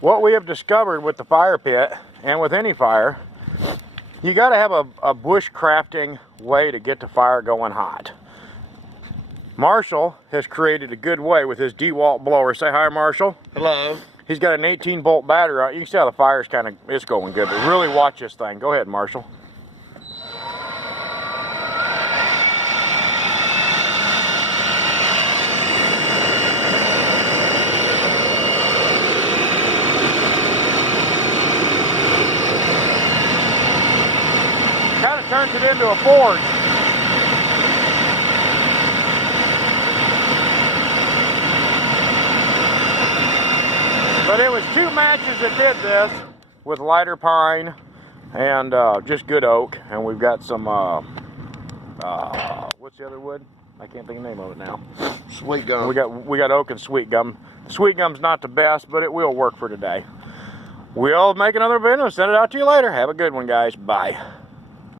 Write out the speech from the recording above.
what we have discovered with the fire pit, and with any fire, you got to have a bush crafting way to get the fire going hot. Marshall has created a good way with his DeWalt blower. Say hi, Marshall. Hello. He's got an 18-volt battery on it. You can see how the fire's it's going good. But really watch this thing. Go ahead, Marshall. Kind of turns it into a forge. But it was 2 matches that did this with lighter pine and just good oak. And we've got some, what's the other wood? I can't think of the name of it now. Sweet gum. We got oak and sweet gum. Sweet gum's not the best, but it will work for today. We'll make another video and send it out to you later. Have a good one, guys. Bye.